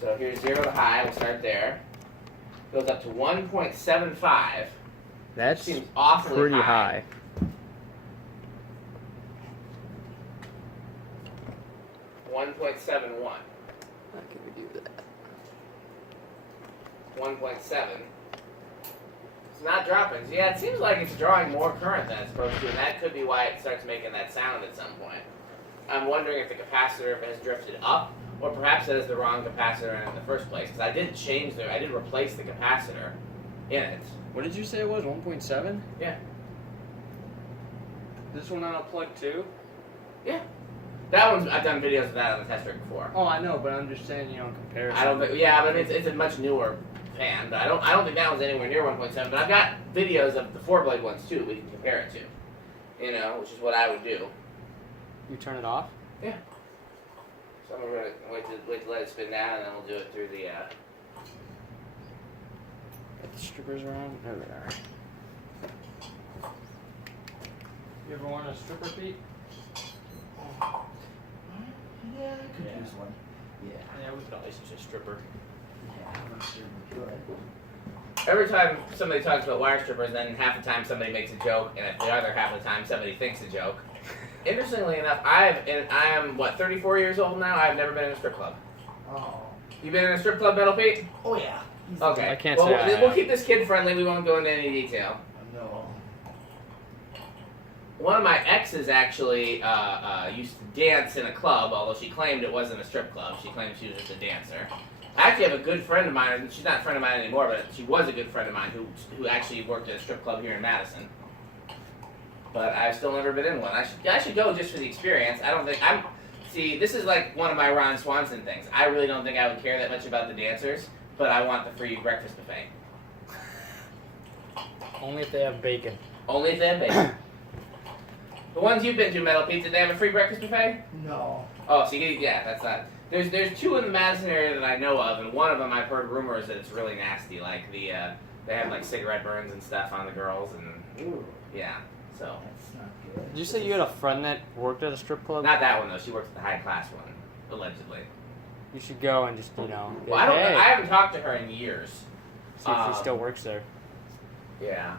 So here's 0 to high. We'll start there. Goes up to 1.75. That seems awfully pretty high. 1.71. I can review that. 1.7. It's not dropping. So yeah, it seems like it's drawing more current than it's supposed to, and that could be why it starts making that sound at some point. I'm wondering if the capacitor has drifted up, or perhaps it is the wrong capacitor in the first place, because I did replace the capacitor in it. What did you say it was? 1.7? Yeah. This one on a plug too? Yeah. That one's, I've done videos of that on the test rig before. Oh, I know, but I'm just saying, in comparison. I don't think, yeah, but it's a much newer fan, but I don't think that one's anywhere near 1.7, but I've got videos of the 4-blade ones too we can compare it to, which is what I would do. You turn it off? Yeah. So I'm going to wait to let it spin down, and then we'll do it through the, Got the strippers around? There they are. You ever want a stripper, Pete? Yeah, I could use one. Yeah. Yeah, we could always use a stripper. Yeah, I'm sure we could. every time somebody talks about wire strippers, then half the time somebody makes a joke, and the other half of the time somebody thinks a joke. Interestingly enough, I am, 34 years old now? I've never been in a strip club. Oh. You been in a strip club, Metal Pete? Oh, yeah. Okay. I can't well, say we'll keep this kid friendly. We won't go into any detail. No. One of my exes actually used to dance in a club, although she claimed it wasn't a strip club. She claimed she was just a dancer. I actually have a good friend of mine. She's not a friend of mine anymore, but she was a good friend of mine who actually worked at a strip club here in Madison. But I've still never been in one. I should go just for the experience. I don't think See, this is like one of my Ron Swanson things. I really don't think I would care that much about the dancers, but I want the free breakfast buffet. Only if they have bacon. Only if they have bacon. The ones you've been to, Metal Pete, did they have a free breakfast buffet? No. Oh, so yeah, that's not. There's two in the Madison area that I know of, and one of them I've heard rumors that it's really nasty. Like they have like cigarette burns and stuff on the girls, and Ooh, yeah. So that's not good. Did you say you had a friend that worked at a strip club? not that one though. She works at the high class one, allegedly. You should go and just, be Well, like, hey. I haven't talked to her in years. See if she still works there. Yeah.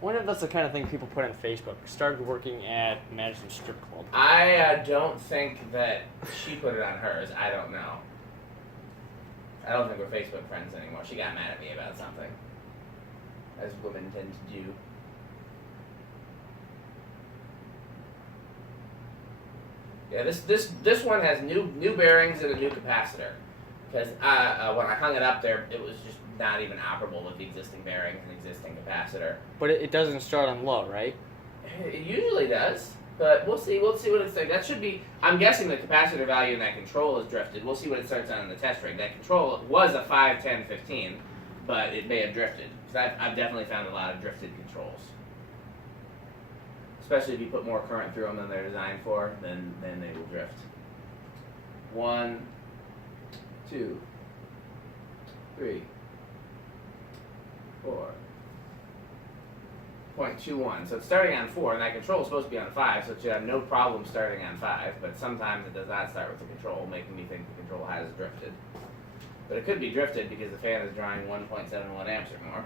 I wonder if that's the kind of thing people put on Facebook. Started working at Madison Strip Club. I don't think that she put it on hers. I don't know. I don't think we're Facebook friends anymore. She got mad at me about something, as women tend to do. Yeah, this one has new bearings and a new capacitor. Because when I hung it up there, it was just not even operable with the existing bearings and existing capacitor. But it doesn't start on low, right? It usually does, but we'll see. We'll see what it's like. That should be. I'm guessing the capacitor value in that control is drifted. We'll see what it starts on in the test rig. That control was a 5, 10, 15, but it may have drifted. Because I've definitely found a lot of drifted controls. Especially if you put more current through them than they're designed for, then they will drift. 1, 2, 3, 4. 0.21. So it's starting on 4, and that control is supposed to be on 5, so it should have no problem starting on 5, but sometimes it does not start with the control, making me think the control has drifted. But it could be drifted because the fan is drawing 1.71 amps or more.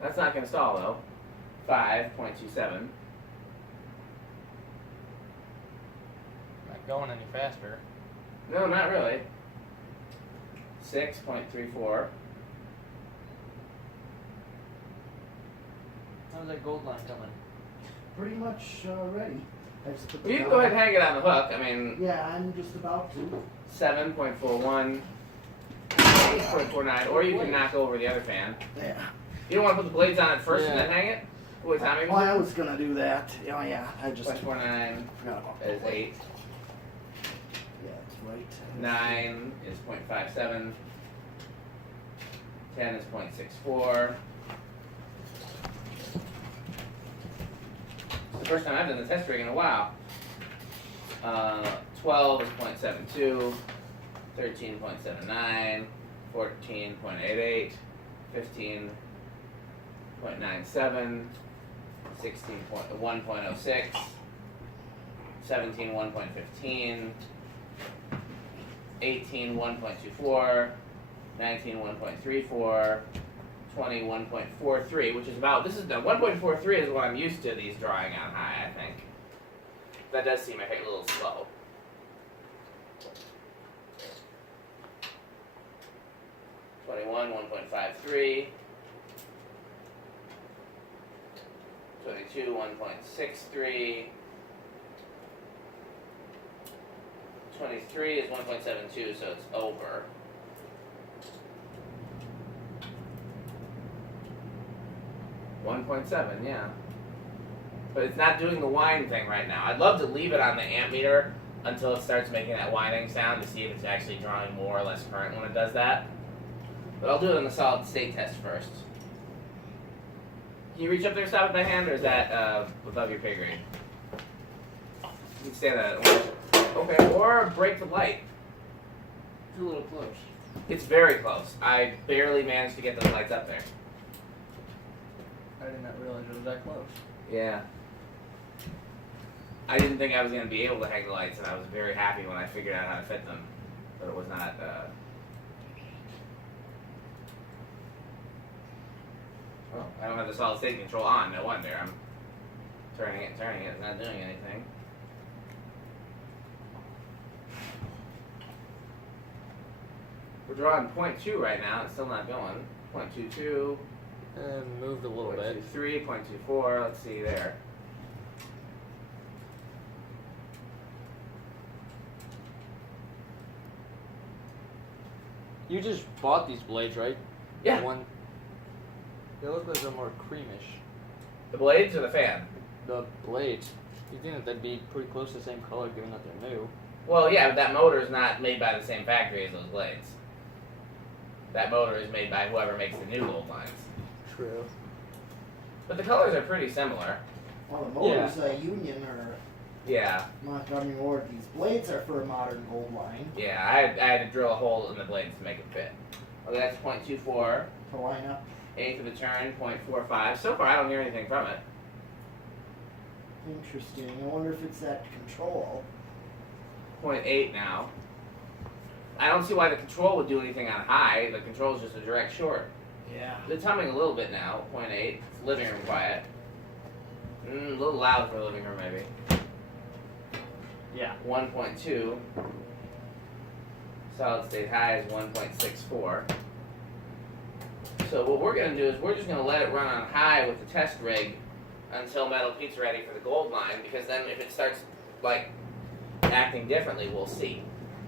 That's not going to stall though. 5.27. Not going any faster. No, not really. 6.34. How's that gold line coming? Pretty much ready. I just put the You can go ahead and hang it on the hook. I mean, Yeah, I'm just about to. 7.41, 8.49, or you can knock over the other fan. Yeah. You don't want to put the blades on it first and Yeah. then hang it? What time Oh, I was gonna do that. Oh yeah, I just 0.49 forgot about is 8. Yeah, it's right. 9 is 0.57. 10 is 0.64. It's the first time I've done the test rig in a while. 12 is 0.72. 13.79. 14.88. 15.97. 1.06. 17, 1.15, 18, 1.24, 19, 1.34, 20, 1.43, which is about, this is the 1.43 is what I'm used to these drawing on high, I think. That does seem a little slow. $21, 1.53, 22, 1.63, 23 is 1.72, so it's over. .7, yeah. But it's not doing the whine thing right now. I'd love to leave it on the amp meter until it starts making that whining sound to see if it's actually drawing more or less current when it does that. But I'll do it on the solid state test first. Can you reach up there, stop with my hand, or is that above your pay grade? You can stand that. Okay, or break the light. It's a little close. It's very close. I barely managed to get those lights up there. I did not realize it was that close. Yeah. I didn't think I was going to be able to hang the lights, and I was very happy when I figured out how to fit them. But it was not, Oh, I don't have the solid state control on, no wonder. I'm turning it, it's not doing anything. We're drawing 0.2 right now, it's still not going. 0.22. And moved a little bit. 0.23, 0.24, let's see there. You just bought these blades, right? Yeah. They look like they're more creamish. The blades or the fan? The blades. You think that they'd be pretty close to the same color given that they're new? Well, yeah, but that motor is not made by the same factory as those blades. That motor is made by whoever makes the new gold lines. True. But the colors are pretty similar. Well, the motor's Union or Yeah. Montgomery Ward. These blades are for a modern gold line Yeah, I had to drill a hole in the blades to make it fit. Okay, that's 0.24. to line up. Eighth of a turn, 0.45. So far, I don't hear anything from it. Interesting. I wonder if it's that control. 0.8 now. I don't see why the control would do anything on high. The control is just a direct short. Yeah. It's humming a little bit now. 0.8. It's living room quiet. A little loud for a living room, maybe. Yeah. 1.2. Solid state high is 1.64. So what we're going to do is we're just going to let it run on high with the test rig until Metal Pete's ready for the gold line, because then if it starts like acting differently, we'll see.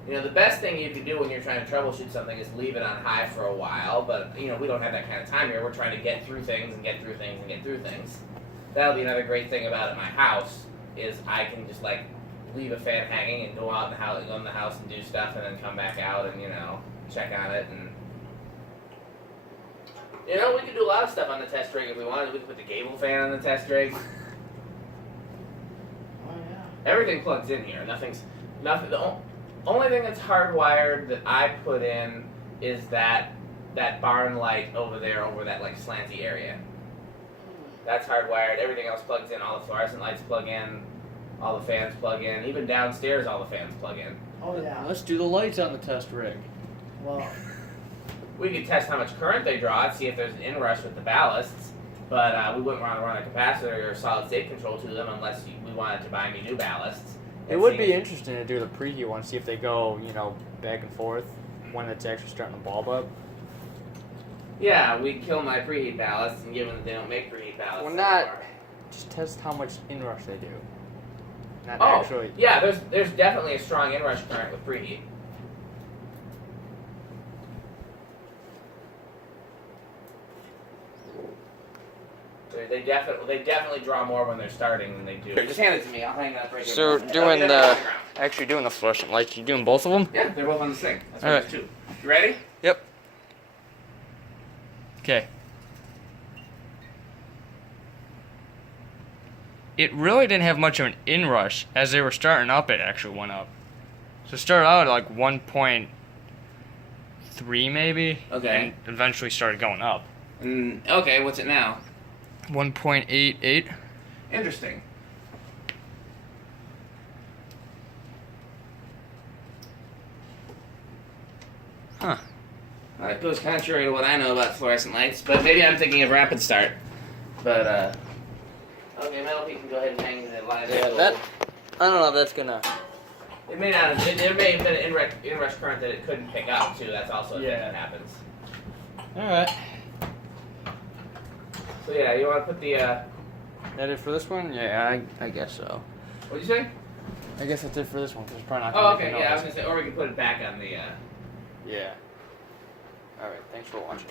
You know, the best thing you can do when you're trying to troubleshoot something is leave it on high for a while, but you know, we don't have that kind of time here. We're trying to get through things and get through things and get through things. That'll be another great thing about my house is I can just like leave a fan hanging and go out in the house, and do stuff, and then come back out and, you know, check on it. And you know, we could do a lot of stuff on the test rig if we wanted. We could put the gable fan on the test rig. Oh yeah. Everything plugs in here. Nothing. The only thing that's hardwired that I put in is that barn light over there, over that like slanty area. That's hardwired. Everything else plugs in. All the fluorescent lights plug in. All the fans plug in. Even downstairs, all the fans plug in. Oh yeah. Let's do the lights on the test rig. Well, We could test how much current they draw and see if there's an inrush with the ballasts, but we wouldn't want to run a capacitor or solid state control to them unless we wanted to buy me new ballasts. It would be interesting to do the preheat one, see if they go, you know, back and forth when it's actually starting to bulb up. Yeah, we'd kill my preheat ballasts, and given that they don't make preheat ballasts Well, not anymore. just test how much inrush they do. Not Oh, actually. yeah, there's definitely a strong inrush current with preheat. They definitely draw more when they're starting than they do. Just hand it to me. I'll hang it up right here. So doing actually doing the fluorescent lights, you doing both of them? Yeah, they're both on the sink. That's All what right. there's two. You ready? Yep. Okay. It really didn't have much of an inrush. As they were starting up, it actually went up. So it started out at like 1.3 maybe. Okay. And eventually started going up. Okay, what's it now? 1.88. Interesting. It goes contrary to what I know about fluorescent lights, but maybe I'm thinking of rapid start. But, okay, metal Pete can go ahead and hang the line. Yeah, that. I don't know if that's gonna. It may not have, there may have been an inrush current that it couldn't pick up, too. That's also a thing that happens. Alright. So, yeah, you want to put the, That it for this one? Yeah, I guess so. what'd you say? I guess that's it for this one, because it's probably not Oh, gonna okay, make yeah, I was noise. going to say, or we can put it back on the, Yeah. Alright, thanks for watching.